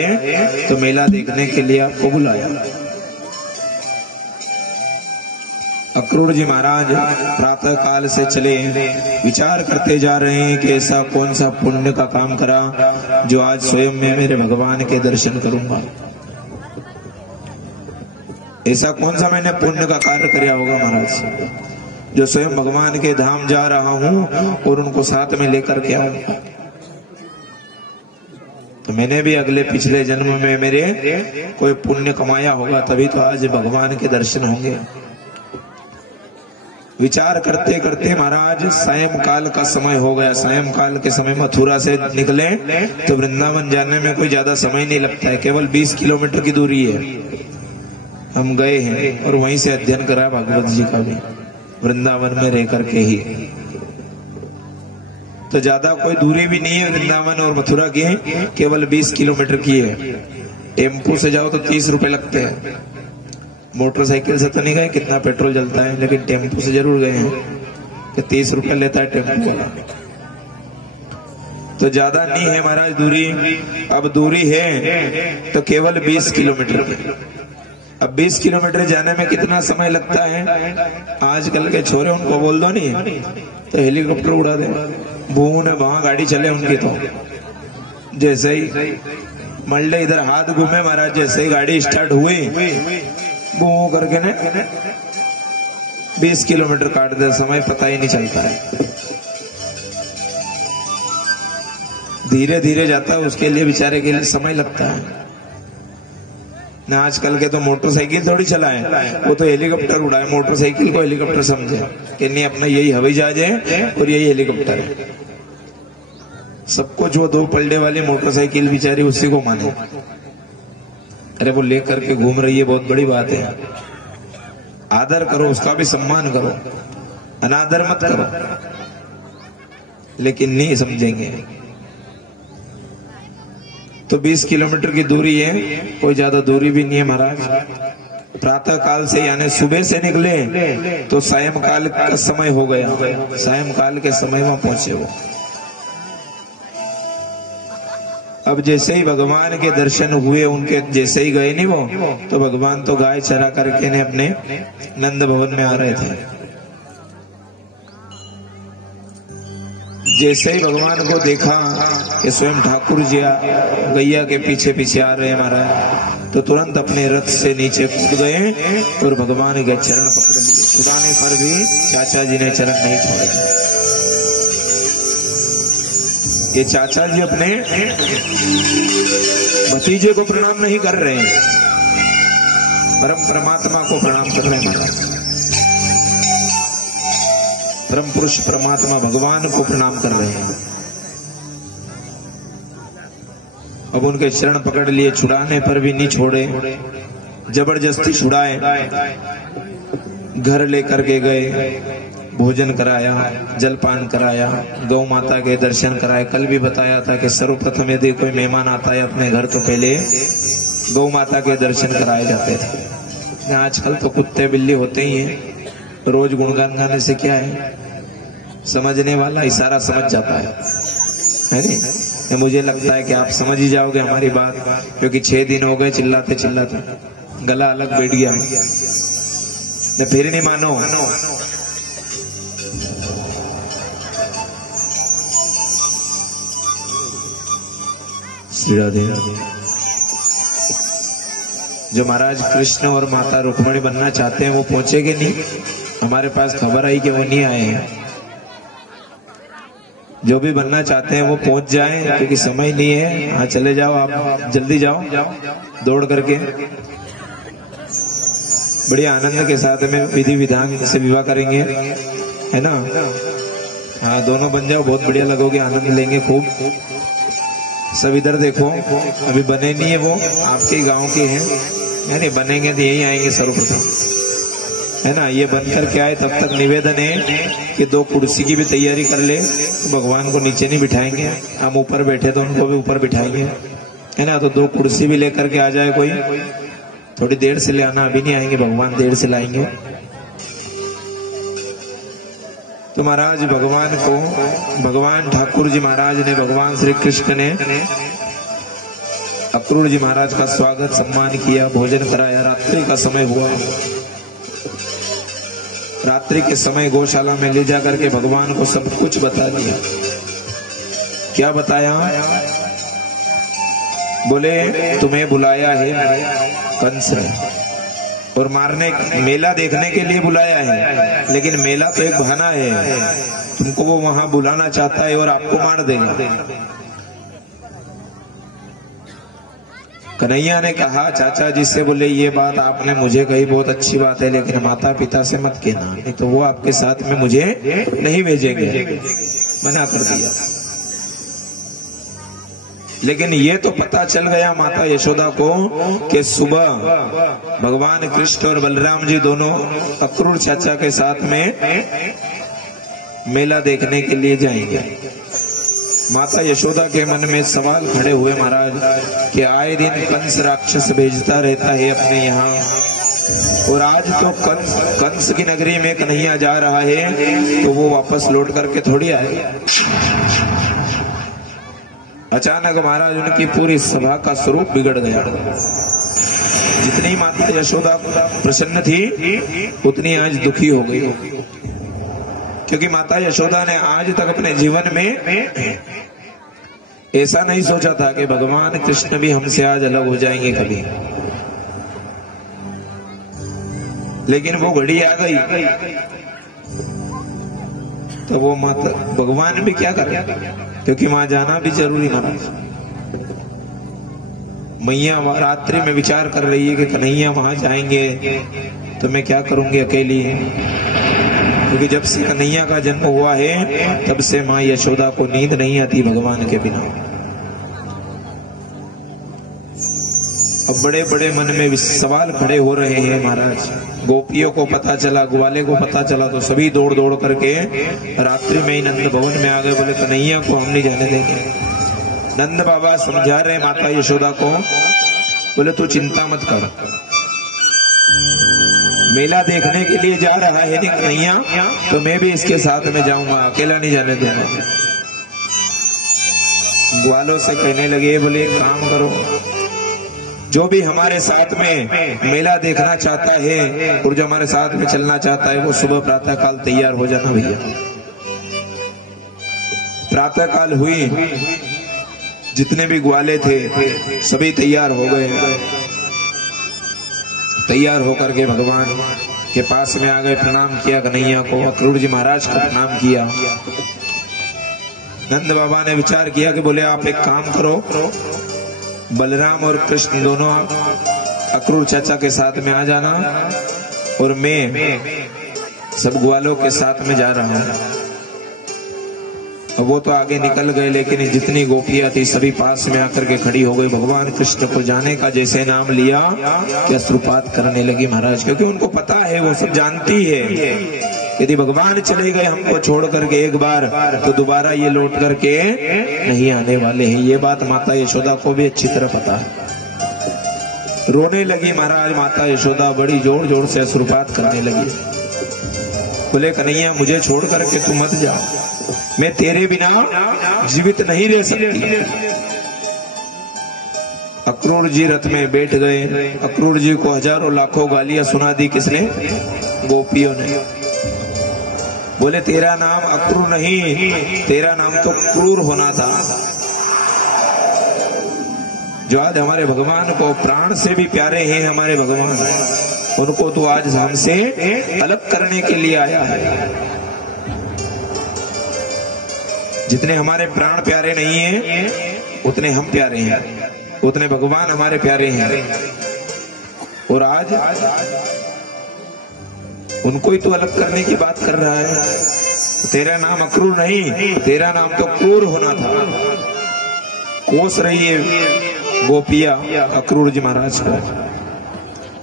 है तो मेला देखने के लिए आपको बुलाया। अक्रूर जी महाराज प्रातः काल से चले, विचार करते जा रहे हैं कि ऐसा कौन सा पुण्य का काम करा जो आज स्वयं में मेरे भगवान के दर्शन करूंगा। ऐसा कौन सा मैंने पुण्य का कार्य किया होगा महाराज जो स्वयं भगवान के धाम जा रहा हूं और उनको साथ में लेकर के आऊंगा। तो मैंने भी अगले पिछले जन्म में मेरे कोई पुण्य कमाया होगा, तभी तो आज भगवान के दर्शन होंगे। विचार करते करते महाराज सायंकाल का समय हो गया। सायंकाल के समय मथुरा से निकले तो वृंदावन जाने में कोई ज्यादा समय नहीं लगता है, केवल 20 किलोमीटर की दूरी है। हम गए हैं और वहीं से अध्ययन करा भागवत जी का भी, वृंदावन में रह करके ही। तो ज्यादा कोई दूरी भी नहीं है वृंदावन और मथुरा की, केवल 20 किलोमीटर की है। टेम्पो से जाओ तो 30 रुपए लगते हैं, मोटरसाइकिल से तो नहीं गए, कितना पेट्रोल जलता है, लेकिन टेम्पो से जरूर गए हैं कि 30 रुपए लेता है टेम्पो का। तो ज्यादा नहीं है महाराज दूरी। अब दूरी है तो केवल 20 किलोमीटर की। अब 20 किलोमीटर जाने में कितना समय लगता है? आजकल के छोरे उनको बोल दो नहीं तो हेलीकॉप्टर उड़ा दे, भून वहां गाड़ी चले उनकी। तो जैसे ही मल्ले इधर हाथ घूमे महाराज, जैसे ही गाड़ी स्टार्ट हुई वो करके ने 20 किलोमीटर काट दे, समय पता ही नहीं चलता है। धीरे धीरे जाता है, उसके लिए बेचारे के लिए समय लगता है ना। आजकल के तो मोटरसाइकिल थोड़ी चलाए, वो तो हेलीकॉप्टर उड़ाए, मोटरसाइकिल को हेलीकॉप्टर समझे कि नहीं, अपना यही हवाई जहाज है और यही हेलीकॉप्टर है। सबको जो 2 पलड़े वाली मोटरसाइकिल बेचारी उसी को माने। अरे वो लेकर के घूम रही है, बहुत बड़ी बात है। आदर करो, उसका भी सम्मान करो, अनादर मत करो। लेकिन नहीं समझेंगे। तो 20 किलोमीटर की दूरी है, कोई ज्यादा दूरी भी नहीं है महाराज। प्रातः काल से यानी सुबह से निकले तो सायंकाल का समय हो गया। सायंकाल के समय में पहुंचे वो। अब जैसे ही भगवान के दर्शन हुए, उनके जैसे ही गए नहीं वो, तो भगवान तो गाय चरा करके ने अपने नंद भवन में आ रहे थे। जैसे ही भगवान को देखा कि स्वयं ठाकुर जी गैया के पीछे पीछे आ रहे हैं महाराज, तो तुरंत अपने रथ से नीचे कूद गए और भगवान के चरण पकड़ लिए। छुड़ाने पर भी चाचा जी ने चरण नहीं छोड़े। ये चाचा जी अपने भतीजे को प्रणाम नहीं कर रहे हैं, परम परमात्मा को प्रणाम कर रहे हैं महाराज। परम पुरुष परमात्मा भगवान को प्रणाम कर रहे हैं। अब उनके चरण पकड़ लिए, छुड़ाने पर भी नहीं छोड़े, जबरदस्ती छुड़ाए, घर लेकर के गए, भोजन कराया, जलपान कराया, गौ माता के दर्शन कराए। कल भी बताया था कि सर्वप्रथम यदि कोई मेहमान आता है अपने घर तो पहले गौ माता के दर्शन कराए जाते थे। आजकल तो कुत्ते बिल्ली होते ही हैं, रोज गुणगान गाने से क्या है, समझने वाला इशारा समझ जाता है नहीं? मुझे लगता है कि आप समझ ही जाओगे हमारी बात, क्योंकि 6 दिन हो गए चिल्लाते चिल्लाते, गला अलग बैठ गया। फिर नहीं मानो। श्री राधे। जो महाराज कृष्ण और माता रुक्मणी बनना चाहते हैं वो पहुंचेंगे नहीं। हमारे पास खबर आई कि वो नहीं आए हैं। जो भी बनना चाहते हैं वो पहुंच जाएं, क्योंकि समय नहीं है। हाँ चले जाओ, आप जल्दी जाओ दौड़ करके। बड़े आनंद के साथ में विधि विधान से विवाह करेंगे, है ना? हाँ दोनों बन जाओ, बहुत बढ़िया लगोगे, आनंद लेंगे खूब। सब इधर देखो, अभी बने नहीं है, वो आपके गांव के हैं, नहीं बनेंगे तो यही आएंगे सर्वप्रथम, है ना? ये बनकर के आए, तब तक निवेदन है कि 2 कुर्सी की भी तैयारी कर ले। तो भगवान को नीचे नहीं बिठाएंगे, हम ऊपर बैठे तो उनको भी ऊपर बिठाएंगे, है ना? तो 2 कुर्सी भी लेकर के आ जाए कोई, थोड़ी देर से ले आना, अभी नहीं आएंगे भगवान, देर से लाएंगे। तो महाराज भगवान को, भगवान ठाकुर जी महाराज ने, भगवान श्री कृष्ण ने अक्रूर जी महाराज का स्वागत सम्मान किया, भोजन कराया। रात्रि का समय हुआ। रात्रि के समय गौशाला में ले जाकर के भगवान को सब कुछ बता दिया। क्या बताया? बोले तुम्हें बुलाया है कंस ने, और मारने, मेला देखने के लिए बुलाया है, लेकिन मेला तो एक बहाना है, तुमको वो वहां बुलाना चाहता है और आपको मार देगा। कन्हैया ने कहा चाचा जी से, बोले ये बात आपने मुझे कही बहुत अच्छी बात है, लेकिन माता पिता से मत कहना, नहीं तो वो आपके साथ में मुझे नहीं भेजेंगे। मना कर दिया। लेकिन ये तो पता चल गया माता यशोदा को कि सुबह भगवान कृष्ण और बलराम जी दोनों अक्रूर चाचा के साथ में मेला देखने के लिए जाएंगे। माता यशोदा के मन में सवाल खड़े हुए महाराज कि आए दिन कंस राक्षस भेजता रहता है अपने यहाँ, और आज तो कंस की नगरी में कन्हैया जा रहा है, तो वो वापस लौट करके थोड़ी आए। अचानक महाराज उनकी पूरी सभा का स्वरूप बिगड़ गया। जितनी माता यशोदा प्रसन्न थी उतनी आज दुखी हो गई, क्योंकि माता यशोदा ने आज तक अपने जीवन में ऐसा नहीं सोचा था कि भगवान कृष्ण भी हमसे आज अलग हो जाएंगे कभी। लेकिन वो घड़ी आ गई, तो वो माता भगवान भी क्या करे, क्योंकि वहां जाना भी जरूरी ना। मैया रात्रि में विचार कर रही है कि कन्हैया वहां जाएंगे तो मैं क्या करूंगी अकेली, क्योंकि जब से कन्हैया का जन्म हुआ है तब से माँ यशोदा को नींद नहीं आती भगवान के बिना। अब बड़े बड़े मन में सवाल खड़े हो रहे हैं महाराज। गोपियों को पता चला, ग्वाले को पता चला, तो सभी दौड़ दौड़ करके रात्रि में ही नंद भवन में आ गए। बोले कन्हैया को हम नहीं जाने देंगे। नंद बाबा समझा रहे माता यशोदा को, बोले तू चिंता मत कर, मेला देखने के लिए जा रहा है नहीं कन्हैया, तो मैं भी इसके साथ में जाऊंगा, अकेला नहीं जाने दूंगा। ग्वालों से कहने लगे, बोले काम करो, जो भी हमारे साथ में मेला देखना चाहता है और जो हमारे साथ में चलना चाहता है वो सुबह प्रातः काल तैयार हो जाना भैया। प्रातः काल हुई, जितने भी ग्वाले थे सभी तैयार हो गए। तैयार होकर के भगवान के पास में आ गए, प्रणाम किया कन्हैया को, अक्रूर जी महाराज को प्रणाम किया। नंद बाबा ने विचार किया कि बोले आप एक काम करो, बलराम और कृष्ण दोनों अक्रूर चाचा के साथ में आ जाना, और मैं सब ग्वालों के साथ में जा रहा हूं। वो तो आगे निकल गए, लेकिन जितनी गोपियां थी सभी पास में आकर के खड़ी हो गई। भगवान कृष्ण को जाने का जैसे नाम लिया कि अश्रुपात करने लगी महाराज, क्योंकि उनको पता है, वो सब जानती है, यदि भगवान चले गए हमको छोड़ करके एक बार, तो दोबारा ये लौट करके नहीं आने वाले हैं। ये बात माता यशोदा को भी अच्छी तरह पता है। रोने लगी महाराज माता यशोदा, बड़ी जोर जोर से अश्रुपात करने लगी। बोले कन्हैया मुझे छोड़ करके तू मत जा, मैं तेरे बिना जीवित नहीं रह सकती। अक्रूर जी रथ में बैठ गए। अक्रूर जी को हजारों लाखों गालियां सुना दी। किसने? गोपियों ने। बोले तेरा नाम अक्रूर नहीं, तेरा नाम तो क्रूर होना था। जो आज हमारे भगवान को प्राण से भी प्यारे हैं, हमारे भगवान, उनको तो आज हमसे अलग करने के लिए आया है। जितने हमारे प्राण प्यारे नहीं हैं, उतने हम प्यारे हैं, उतने भगवान हमारे प्यारे हैं। और आज उनको ही तो अलग करने की बात कर रहा है। तेरा नाम अक्रूर नहीं, तेरा नाम तो क्रूर होना था। कोस रही है गोपिया अक्रूर जी महाराज को।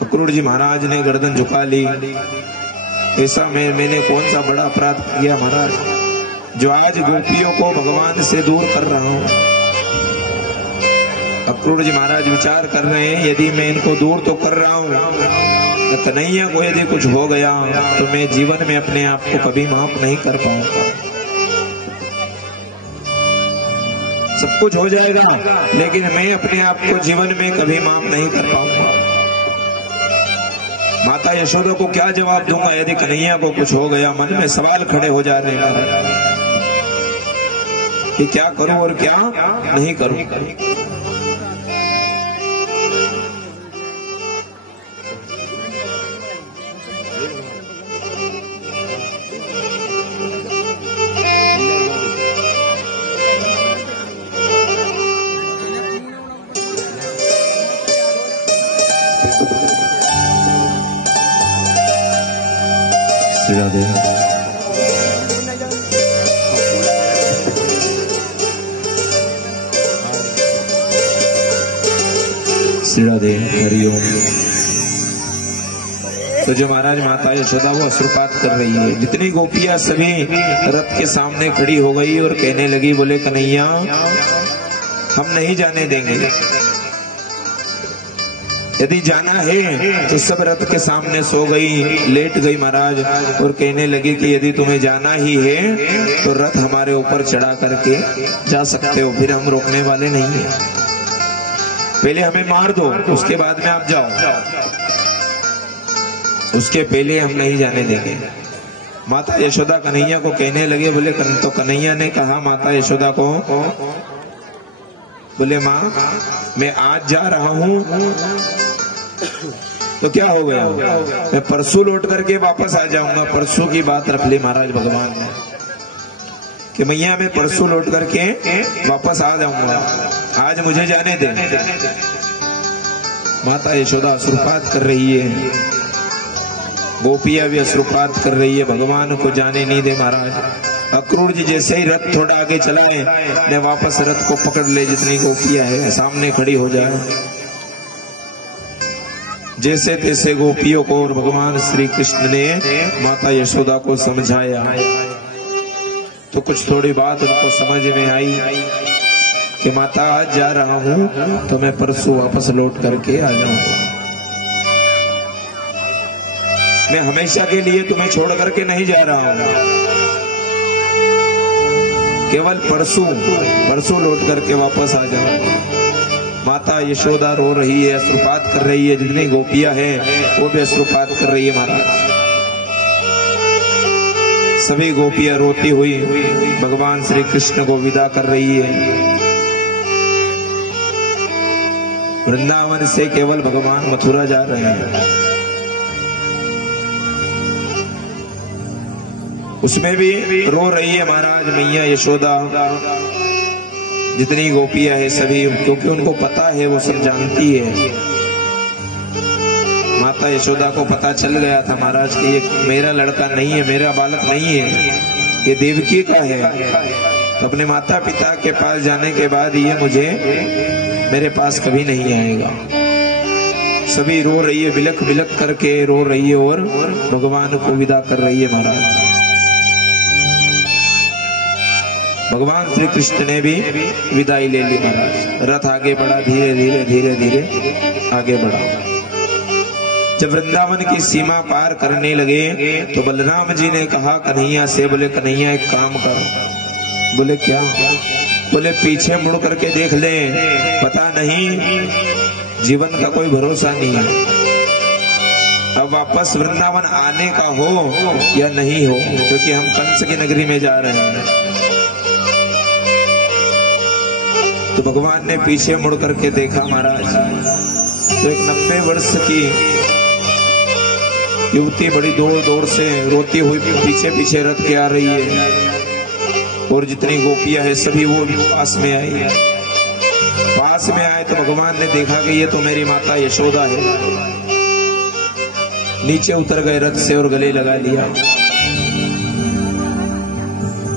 अक्रूर जी महाराज ने गर्दन झुका ली। ऐसा मैंने कौन सा बड़ा अपराध किया महाराज, जो आज गोपियों को भगवान से दूर कर रहा हूं। अक्रूर जी महाराज विचार कर रहे हैं, यदि मैं इनको दूर तो कर रहा हूं, तो कन्हैया को यदि कुछ हो गया तो मैं जीवन में अपने आप को कभी माफ नहीं कर पाऊंगा। सब कुछ हो जाएगा, लेकिन मैं अपने आप को जीवन में कभी माफ नहीं कर पाऊंगा। माता यशोदा को क्या जवाब दूंगा यदि कन्हैया को कुछ हो गया? मन में सवाल खड़े हो जा रहे हैं कि क्या करूं और क्या नहीं करूं। श्री राधे। श्री राधे। हरिओम। तो जो महाराज माता यशोदा वो अश्रुपात कर रही है, जितनी गोपियां सभी रथ के सामने खड़ी हो गई और कहने लगी, बोले कन्हैया हम नहीं जाने देंगे, यदि जाना है तो सब रथ के सामने सो गई, लेट गई महाराज, और कहने लगी कि यदि तुम्हें जाना ही है तो रथ हमारे ऊपर चढ़ा करके जा सकते हो, फिर हम रोकने वाले नहीं है। पहले हमें मार दो, उसके बाद में आप जाओ, उसके पहले हम नहीं जाने देंगे। माता यशोदा कन्हैया को कहने लगे, बोले तो कन्हैया ने कहा माता यशोदा को, बोले माँ मैं आज जा रहा हूं तो क्या हो गया, मैं परसों लौट करके वापस आ जाऊंगा। परसों की बात रख ली महाराज भगवान ने कि मैया मैं परसों लौट करके वापस आ जाऊंगा, आज मुझे जाने दे। माता यशोदा अश्रुपात कर रही है, गोपियां भी अश्रुपात कर रही है, भगवान को जाने नहीं दे महाराज। अक्रूर जी जैसे ही रथ थोड़ा आगे चलाए ने वापस रथ को पकड़ ले, जितनी गोपियां है सामने खड़ी हो जाए। जैसे तैसे गोपियों को और भगवान श्री कृष्ण ने माता यशोदा को समझाया तो कुछ थोड़ी बात उनको समझ में आई कि माता आज जा रहा हूं तो मैं परसों वापस लौट करके आ जाऊंगा, मैं हमेशा के लिए तुम्हें छोड़ करके नहीं जा रहा हूं, केवल परसों लौट करके वापस आ जाऊंगा। माता यशोदा रो रही है, अश्रुपात कर रही है, जितनी गोपियां हैं वो भी अश्रुपात कर रही है महाराज। सभी गोपियां रोती हुई भगवान श्री कृष्ण को विदा कर रही है। वृंदावन से केवल भगवान मथुरा जा रहे हैं, उसमें भी रो रही है महाराज मैया यशोदा, जितनी गोपियां है सभी, क्योंकि उनको पता है, वो सब जानती है। माता यशोदा को पता चल गया था महाराज कि ये मेरा लड़का नहीं है, मेरा बालक नहीं है, ये देवकी का है। तो अपने माता पिता के पास जाने के बाद ये मुझे मेरे पास कभी नहीं आएगा। सभी रो रही है, बिलख बिलख करके रो रही है और भगवान को विदा कर रही है महाराज। भगवान श्री कृष्ण ने भी विदाई ले ली महाराज। रथ आगे बढ़ा, धीरे धीरे धीरे धीरे आगे बढ़ा। जब वृंदावन की सीमा पार करने लगे तो बलराम जी ने कहा कन्हैया से, बोले कन्हैया एक काम कर। बोले क्या? बोले पीछे मुड़ करके देख ले, पता नहीं जीवन का कोई भरोसा नहीं है, अब वापस वृंदावन आने का हो या नहीं हो, क्योंकि हम कंस की नगरी में जा रहे हैं। तो भगवान ने पीछे मुड़ करके देखा महाराज, तो एक 90 वर्ष की युवती बड़ी दौड़ दौड़ से रोती हुई पीछे पीछे रथ के आ रही है, और जितनी गोपियां है सभी वो पास में आई। पास में आए तो भगवान ने देखा कि ये तो मेरी माता यशोदा है। नीचे उतर गए रथ से और गले लगा लिया।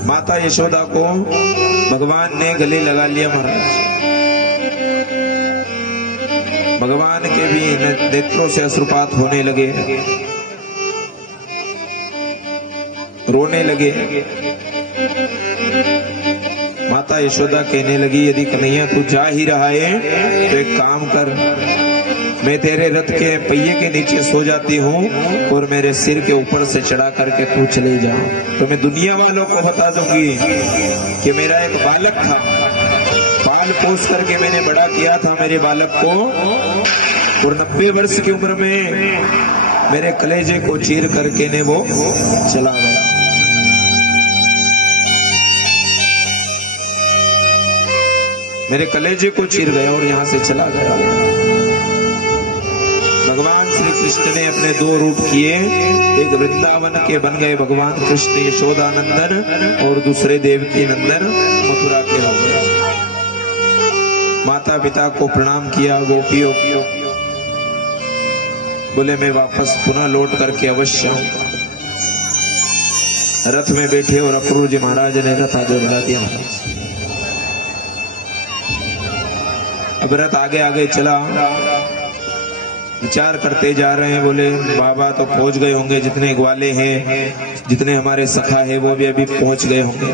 माता यशोदा को भगवान ने गले लगा लिया महाराज। भगवान के भी नेत्रों से अश्रुपात होने लगे, रोने लगे। माता यशोदा कहने लगी यदि कन्हैया तू जा ही रहा है तो एक काम कर, मैं तेरे रथ के पहिए के नीचे सो जाती हूँ और मेरे सिर के ऊपर से चढ़ा करके तू चले जा, तो मैं दुनिया वालों को बता दूंगी कि मेरा एक बालक था, पाल पोस करके मैंने बड़ा किया था मेरे बालक को, और 90 वर्ष की उम्र में मेरे कलेजे को चीर करके ने वो चला गया। मेरे कलेजे को चीर गया और यहां से चला गया। भगवान श्री कृष्ण ने अपने 2 रूप किए, एक वृंदावन के बन गए भगवान कृष्ण यशोदानंदन, और दूसरे देवकी नंदन मथुरा के हो गए। माता पिता को प्रणाम किया, गोपियों बोले मैं वापस पुनः लौट करके अवश्य आऊंगा। रथ में बैठे और अक्रूर जी महाराज ने रथ आगे बढ़ा दिया। अब रथ आगे आगे चला, विचार करते जा रहे हैं, बोले बाबा तो पहुंच गए होंगे, जितने ग्वाले हैं, जितने हमारे सखा है वो भी अभी पहुंच गए होंगे,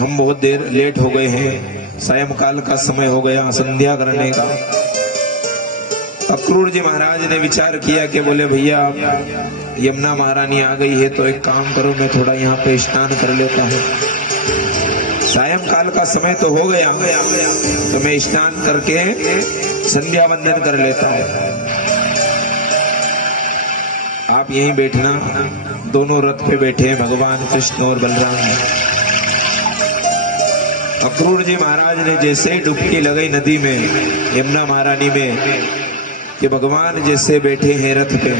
हम बहुत देर लेट हो गए हैं, सायंकाल का समय हो गया, संध्या करने का। अक्रूर जी महाराज ने विचार किया कि बोले भैया यमुना महारानी आ गई है तो एक काम करो, मैं थोड़ा यहाँ पे स्नान कर लेता हूँ, सायंकाल का समय तो हो गया तो मैं स्नान करके संध्या वंदन कर लेता हूँ, आप यहीं बैठना। दोनों रथ पे बैठे हैं भगवान कृष्ण और बलराम। अक्रूर जी महाराज ने जैसे डुबकी लगाई नदी में, यमुना महारानी में, कि भगवान जैसे बैठे हैं रथ पे,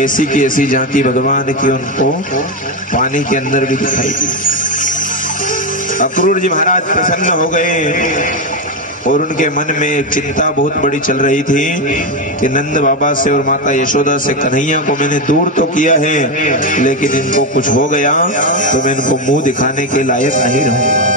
ऐसी की ऐसी झांकी भगवान की उनको पानी के अंदर भी दिखाई दी। अक्रूर जी महाराज प्रसन्न हो गए और उनके मन में एक चिंता बहुत बड़ी चल रही थी कि नंद बाबा से और माता यशोदा से कन्हैया को मैंने दूर तो किया है, लेकिन इनको कुछ हो गया तो मैं इनको मुंह दिखाने के लायक नहीं रहूंगा।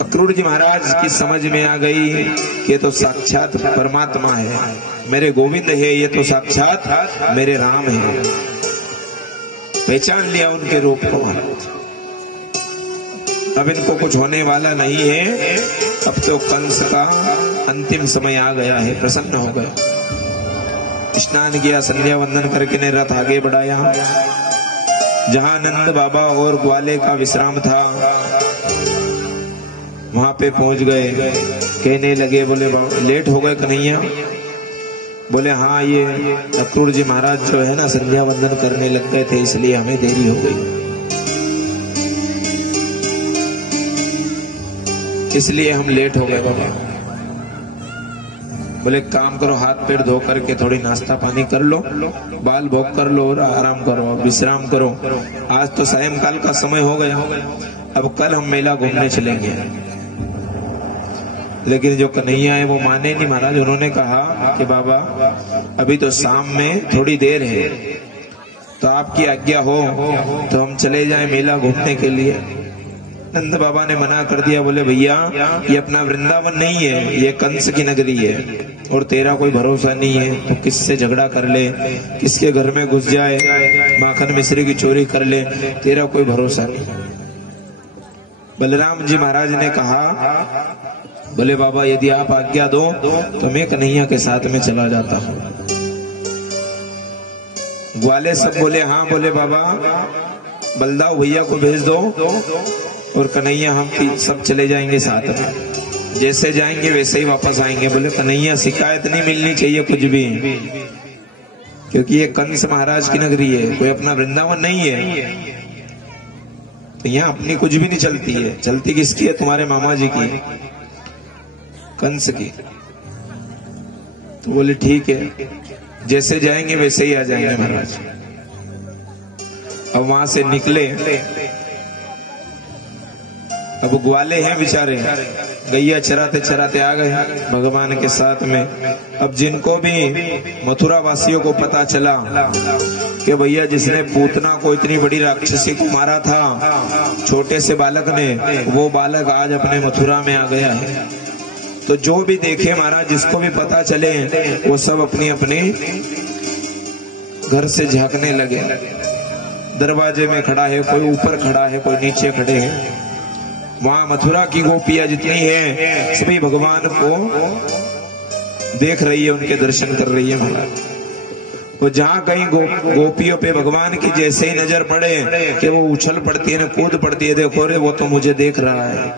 अक्रूर जी महाराज की समझ में आ गई कि ये तो साक्षात परमात्मा है, मेरे गोविंद है, ये तो साक्षात मेरे राम है। पहचान लिया उनके रूप को महाराज। अब इनको कुछ होने वाला नहीं है, अब तो कंस का अंतिम समय आ गया है। प्रसन्न हो गया, स्नान किया, संध्या वंदन करके ने रथ आगे बढ़ाया। जहां नंद बाबा और ग्वाले का विश्राम था वहां पे पहुंच गए। कहने लगे, बोले लेट हो गए कन्हैया? बोले हाँ, ये अक्रूर जी महाराज जो है ना संध्या वंदन करने लग गए थे, इसलिए हमें देरी हो गई, इसलिए हम लेट हो गए बाबा। बोले काम करो, हाथ पैर धो करके थोड़ी नाश्ता पानी कर लो, बाल भोग कर लो और आराम करो, विश्राम करो। आज तो सायंकाल का समय हो गया, अब कल हम मेला घूमने चलेंगे। लेकिन जो कन्हैया है वो माने नहीं महाराज। उन्होंने कहा कि बाबा अभी तो शाम में थोड़ी देर है, तो आपकी आज्ञा हो तो हम चले जाएं मेला घूमने के लिए। नंद बाबा ने मना कर दिया, बोले भैया ये अपना वृंदावन नहीं है, ये कंस की नगरी है और तेरा कोई भरोसा नहीं है, तो किससे झगड़ा कर ले, किसके घर में घुस जाए, माखन मिश्री की चोरी कर ले, तेरा कोई भरोसा नहीं। बलराम जी महाराज ने कहा, बोले बाबा यदि आप आज्ञा दो तो मैं कन्हैया के साथ में चला जाता हूँ। ग्वाले सब बोले हाँ। बोले बाबा बलदाव भैया को भेज दो और कन्हैया हम सब चले जाएंगे साथ में, जैसे जाएंगे वैसे ही वापस आएंगे। बोले कन्हैया शिकायत नहीं मिलनी चाहिए कुछ भी, क्योंकि ये कंस महाराज की नगरी है, कोई अपना वृंदावन नहीं है, तो यहाँ अपनी कुछ भी नहीं चलती है। चलती किसकी है? तुम्हारे मामा जी की, कंस की। तो बोले ठीक है, जैसे जाएंगे वैसे ही आ जाएंगे महाराज। अब वहां से निकले, अब ग्वाले हैं बेचारे, गैया चराते चराते आ गए भगवान के साथ में। अब जिनको भी मथुरा वासियों को पता चला कि भैया जिसने पूतना को इतनी बड़ी राक्षसी को मारा था छोटे से बालक ने, वो बालक आज अपने मथुरा में आ गया है, तो जो भी देखे महाराज, जिसको भी पता चले वो सब अपनी अपनी घर से झांकने लगे। दरवाजे में खड़ा है कोई, ऊपर खड़ा है कोई, नीचे खड़े हैं। वहां मथुरा की गोपियां जितनी है सभी भगवान को देख रही है, उनके दर्शन कर रही है महाराज। वो जहां कहीं गोपियों पे भगवान की जैसे ही नजर पड़े कि वो उछल पड़ती है ना, कूद पड़ती है, देखो रे वो तो मुझे देख रहा है,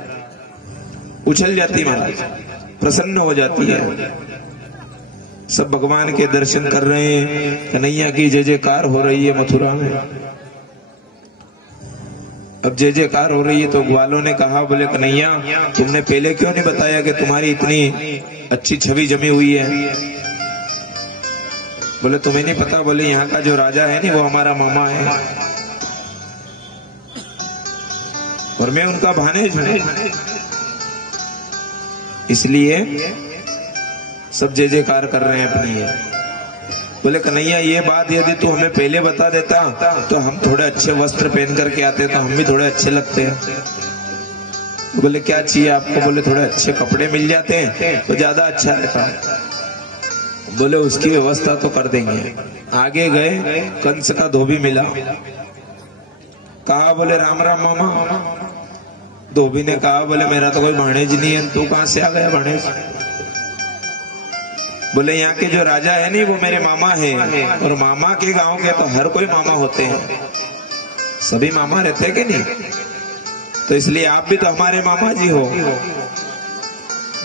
उछल जाती महाराज, प्रसन्न हो जाती है। सब भगवान के दर्शन कर रहे हैं, कन्हैया की जय जयकार हो रही है मथुरा में। अब जय जयकार हो रही है तो ग्वालों ने कहा, बोले कन्हैया तुमने पहले क्यों नहीं बताया कि तुम्हारी इतनी अच्छी छवि जमी हुई है? बोले तुम्हें नहीं पता? बोले यहाँ का जो राजा है नहीं वो हमारा मामा है और मैं उनका भानेज हूं, इसलिए सब जय जयकार कर रहे हैं अपनी है। बोले कन्हैया ये बात यदि तू हमें पहले बता देता तो हम थोड़े अच्छे वस्त्र पहन करके आते तो हम भी थोड़े अच्छे लगते हैं। बोले क्या चाहिए आपको? बोले थोड़े अच्छे कपड़े मिल जाते हैं तो ज्यादा अच्छा रहता। बोले उसकी व्यवस्था तो कर देंगे। आगे गए, कंस का धोबी मिला, कहा बोले राम राम मामा। धोबी ने कहा बोले मेरा तो कोई भाणेज नहीं है, तू कहां से आ गया भाणेज? बोले यहाँ के जो राजा है नहीं वो मेरे मामा है, और मामा के गांव के तो हर कोई मामा होते हैं, सभी मामा रहते हैं कि नहीं, तो इसलिए आप भी तो हमारे मामा जी हो।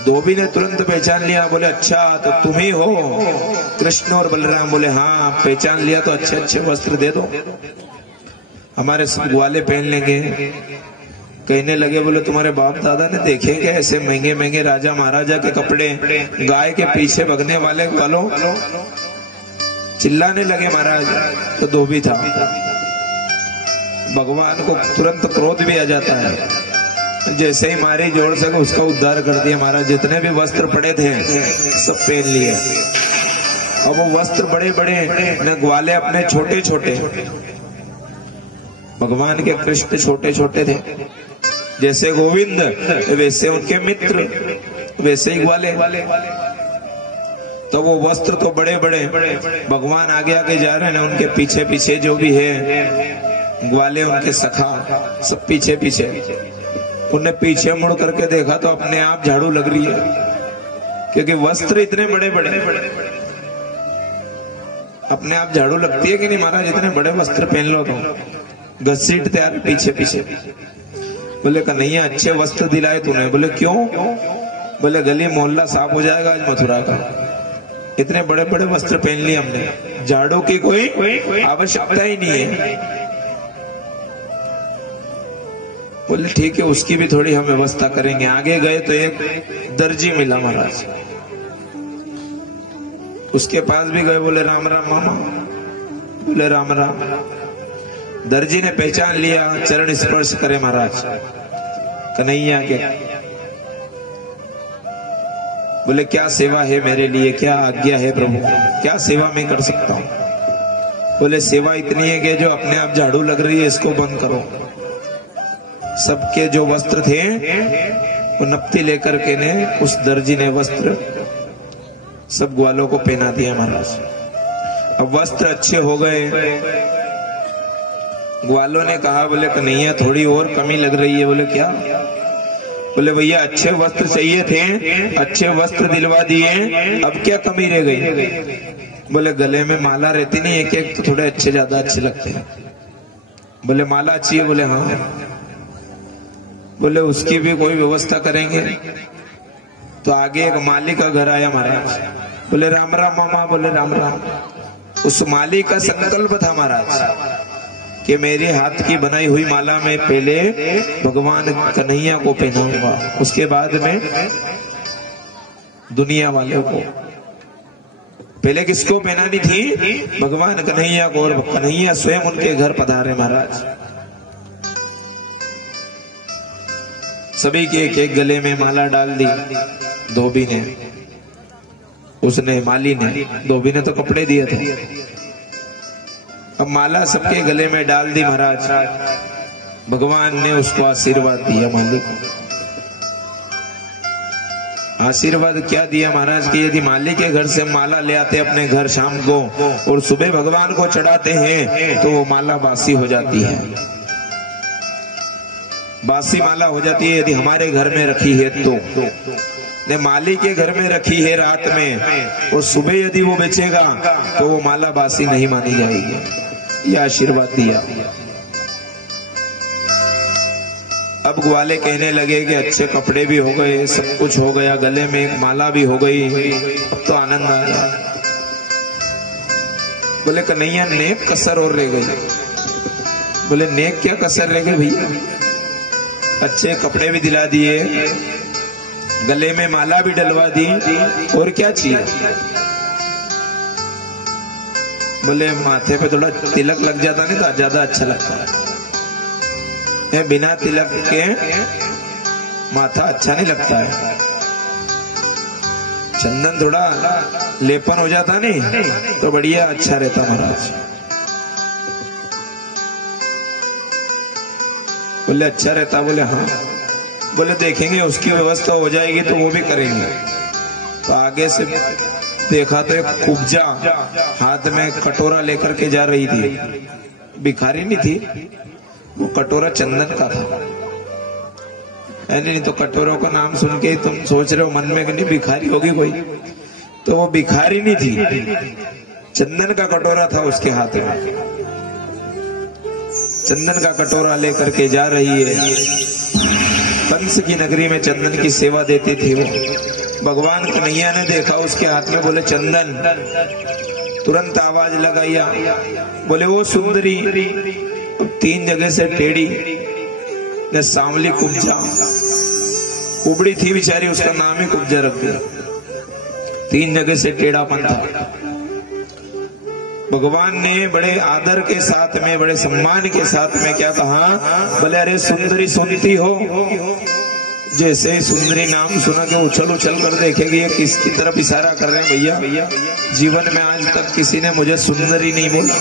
धोबी ने तुरंत पहचान लिया, बोले अच्छा तो तुम ही हो कृष्ण और बलराम? बोले हाँ पहचान लिया, तो अच्छे अच्छे वस्त्र दे दो, हमारे सब ग्वाले पहन लेंगे। कहने लगे बोले तुम्हारे बाप दादा ने देखे क्या ऐसे महंगे महंगे राजा महाराजा के कपड़े, गाय के पीछे भगने वाले ग्वालों? चिल्लाने लगे महाराज। तो धोबी था, भगवान को तुरंत क्रोध भी आ जाता है, जैसे ही मारी जोड़ से उसका उद्धार कर दिया महाराज। जितने भी वस्त्र पड़े थे सब पहन लिए। अब वो वस्त्र बड़े बड़े न ग्वाले अपने छोटे छोटे, भगवान के कृष्ण छोटे छोटे थे, जैसे गोविंद वैसे उनके मित्र, वैसे ही ग्वाले। तो वो वस्त्र तो बड़े बड़े, भगवान आगे आगे जा रहे हैं, उनके पीछे पीछे जो भी है ग्वाले उनके सखा सब पीछे पीछे। उन्हें पीछे मुड़ करके देखा तो अपने आप झाड़ू लग रही है, क्योंकि वस्त्र इतने बड़े बड़े, अपने आप झाड़ू लगती है कि नहीं महाराज? इतने बड़े वस्त्र पहन लो तो घसीटते आ रहे पीछे पीछे। बोले कन्हैया अच्छे वस्त्र दिलाए तूने? बोले क्यों? बोले गली मोहल्ला साफ हो जाएगा आज मथुरा का, इतने बड़े बड़े वस्त्र पहन लिए हमने, झाड़ू की कोई आवश्यकता ही नहीं है। बोले ठीक है उसकी भी थोड़ी हम व्यवस्था करेंगे। आगे गए तो एक दर्जी मिला महाराज, उसके पास भी गए, बोले राम राम मामा। बोले राम राम। दर्जी ने पहचान लिया, चरण स्पर्श करे महाराज कन्हैया के। बोले क्या सेवा है मेरे लिए, क्या आज्ञा है प्रभु, क्या सेवा मैं कर सकता हूं? बोले सेवा इतनी है कि जो अपने आप झाड़ू लग रही है इसको बंद करो। सबके जो वस्त्र थे वो नपती लेकर के ने उस दर्जी ने वस्त्र सब ग्वालों को पहना दिया महाराज। अब वस्त्र अच्छे हो गए। ग्वालों ने कहा बोले कन्हैया थोड़ी और कमी लग रही है। बोले क्या? बोले भैया अच्छे वस्त्र चाहिए थे, अच्छे वस्त्र दिलवा दिए, अब क्या कमी रह गई? बोले गले में माला रहती नहीं, एक एक तो थोड़े अच्छे ज्यादा अच्छे लगते हैं। बोले माला अच्छी है? बोले हाँ। बोले उसकी भी कोई व्यवस्था करेंगे। तो आगे एक माली का घर आया महाराज। बोले राम राम मामा। बोले राम राम। उस माली का संकल्प था महाराज कि मेरे हाथ की बनाई हुई माला में पहले भगवान कन्हैया को पहनाऊंगा, उसके बाद में दुनिया वाले को। पहले किसको पहनानी थी? भगवान कन्हैया को। और कन्हैया स्वयं उनके घर पधारे महाराज। सभी के एक एक गले में माला डाल दी धोबी ने, उसने माली ने, धोबी ने तो कपड़े दिए थे। अब माला सबके गले में डाल दी महाराज। भगवान ने उसको आशीर्वाद दिया माली को। आशीर्वाद क्या दिया महाराज कि यदि माली के घर से माला ले आते अपने घर शाम को और सुबह भगवान को चढ़ाते हैं तो वो माला बासी हो जाती है, बासी माला हो जाती है यदि हमारे घर में रखी है तो। ने माली के घर में रखी है रात में, और सुबह यदि वो बेचेगा तो वो माला बासी नहीं मानी जाएगी। ये आशीर्वाद दिया। अब ग्वाले कहने लगे कि अच्छे कपड़े भी हो गए, सब कुछ हो गया, गले में एक माला भी हो गई, अब तो आनंद आ गया। बोले कन्हैया नेक कसर और रह गई। बोले नेक क्या कसर रह गई भैया, अच्छे कपड़े भी दिला दिए, गले में माला भी डलवा दी, और क्या चाहिए। बोले माथे पे थोड़ा तिलक लग जाता नहीं तो ज्यादा अच्छा लगता है, बिना तिलक के माथा अच्छा नहीं लगता है। चंदन थोड़ा लेपन हो जाता नहीं तो बढ़िया अच्छा रहता महाराज। बोले अच्छा रहता। बोले हाँ। बोले देखेंगे उसकी व्यवस्था हो जाएगी तो वो भी करेंगे। तो आगे से देखा तो एक कुब्जा हाथ में कटोरा लेकर के जा रही थी। भिखारी नहीं थी वो, कटोरा चंदन का था। नहीं तो कटोरों का नाम सुन के तुम सोच रहे हो मन में कि नहीं भिखारी होगी कोई, तो वो भिखारी नहीं थी, चंदन का कटोरा था उसके हाथ में। चंदन का कटोरा लेकर के जा रही है। कंस की नगरी में चंदन की सेवा देती थी वो। भगवान कन्हैया ने देखा उसके हाथ में, बोले चंदन, तुरंत आवाज लगाया। बोले वो सुंदरी, 3 जगह से टेढ़ी ने सांवली कुब्जा, कुबड़ी थी बेचारी, उसका नाम ही कुब्जा रख दिया। 3 जगह से टेढ़ापन था। भगवान ने बड़े आदर के साथ में, बड़े सम्मान के साथ में क्या कहा, बोले अरे सुंदरी सुनती हो। जैसे सुंदरी नाम सुना के उछल उछल कर देखेगी ये किसकी तरफ इशारा कर रहे हैं भैया। जीवन में आज तक किसी ने मुझे सुंदरी नहीं बोला,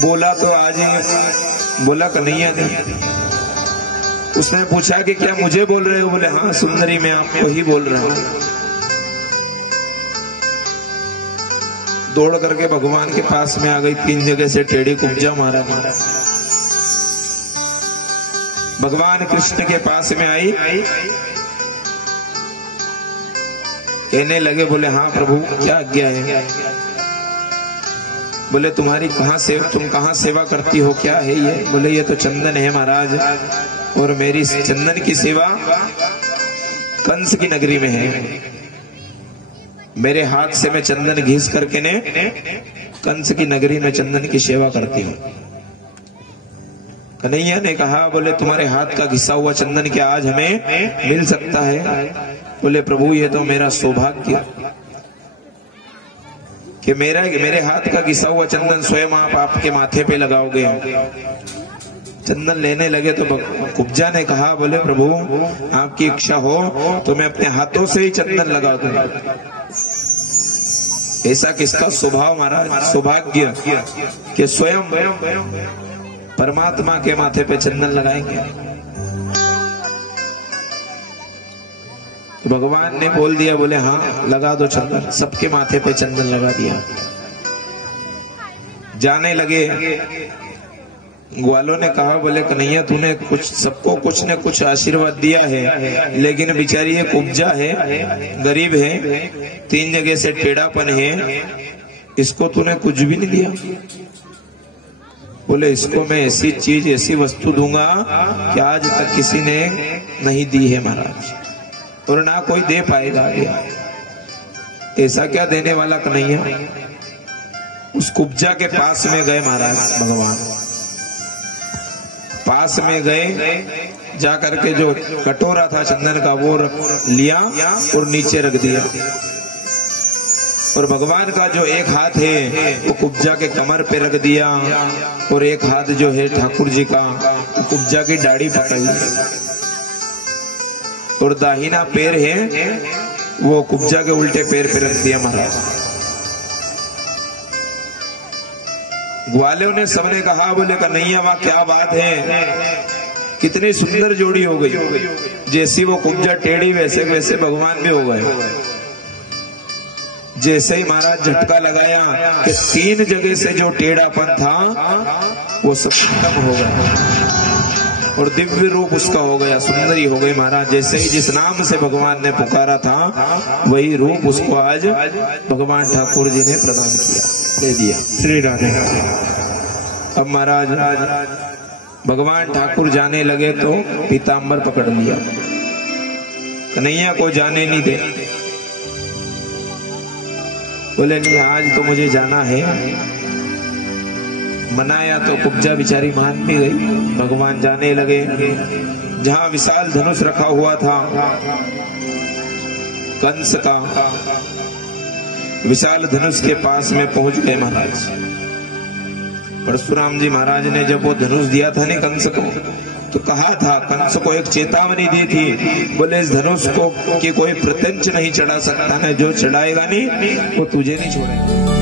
बोला तो आज ही बोला कन्हैया ने। उसने पूछा कि क्या मुझे बोल रहे हो। बोले हाँ सुंदरी, मैं आपको ही बोल रहा हूं। दौड़ करके भगवान के पास में आ गई। 3 जगह से टेढ़ी कुब्जा मारा। भगवान कृष्ण के पास में आई, कहने लगे, बोले हाँ प्रभु क्या आज्ञा है। बोले तुम्हारी तुम कहाँ सेवा करती हो, क्या है ये। बोले ये तो चंदन है महाराज, और मेरी चंदन की सेवा कंस की नगरी में है। मेरे हाथ से मैं चंदन घिस करके ने कंस की नगरी में चंदन की सेवा करती हूँ। कन्हैया ने कहा, बोले तुम्हारे हाथ का घिसा हुआ चंदन क्या आज हमें मिल सकता है। बोले प्रभु ये तो मेरा सौभाग्य कि मेरे हाथ का घिसा हुआ चंदन स्वयं आप आपके माथे पे लगाओगे। चंदन लेने लगे तो कुब्जा ने कहा, बोले प्रभु आपकी इच्छा हो तो मैं अपने हाथों से ही चंदन लगा दूंगा। ऐसा किसका स्वभाव महाराज, सौभाग्य कि स्वयं परमात्मा के माथे पे चंदन लगाएंगे। तो भगवान ने बोल दिया, बोले हाँ लगा दो चंदन। सबके माथे पे चंदन लगा दिया। जाने लगे। ग्वालों ने कहा, बोले कन्हैया तूने सबको कुछ न कुछ आशीर्वाद दिया है, लेकिन बेचारी ये कुब्जा है, गरीब है, 3 जगह से टेढ़ापन है, इसको तूने कुछ भी नहीं दिया। बोले इसको मैं ऐसी चीज, ऐसी वस्तु दूंगा कि आज तक किसी ने नहीं दी है महाराज, और ना कोई दे पाएगा आगे। ऐसा क्या देने वाला कन्हैया। उस कुब्जा के पास में गए महाराज भगवान, पास में गए, जा करके जो कटोरा था चंदन का वो लिया और नीचे रख दिया। और भगवान का जो एक हाथ है वो कुब्जा के कमर पे रख दिया, और एक हाथ जो है ठाकुर जी का वो कुब्जा की दाढ़ी पकड़ी, और दाहिना पैर है वो कुब्जा के उल्टे पैर पे रख दिया महाराज। ग्वालों ने सबने कहा, बोले कन्हैया वाह क्या बात है, कितनी सुंदर जोड़ी हो गई। जैसी वो कुब्जा टेढ़ी वैसे वैसे भगवान भी हो गए। जैसे ही महाराज झटका लगाया कि 3 जगह से जो टेढ़ापन था वो सब खत्म हो गया। और दिव्य रूप उसका हो गया, सुंदरी हो गई महाराज। जैसे ही जिस नाम से भगवान ने पुकारा था वही रूप उसको आज भगवान ठाकुर जी ने प्रदान किया, दे दिया। श्री राधे। अब महाराज भगवान ठाकुर जाने लगे तो पीताम्बर पकड़ लिया, कन्हैया को जाने नहीं दे। बोले नहीं आज तो मुझे जाना है। मनाया तो कुब्जा बिचारी मान भी गई। भगवान जाने लगे, जहां विशाल धनुष रखा हुआ था कंस का, विशाल धनुष के पास में पहुंच गए महाराज। परशुराम जी महाराज ने जब वो धनुष दिया था नहीं कंस को, तो कहा था, कंस को एक चेतावनी दी थी, बोले इस धनुष को कि कोई प्रत्यंच नहीं चढ़ा सकता है, जो चढ़ाएगा नहीं वो तुझे नहीं छोड़ेगा।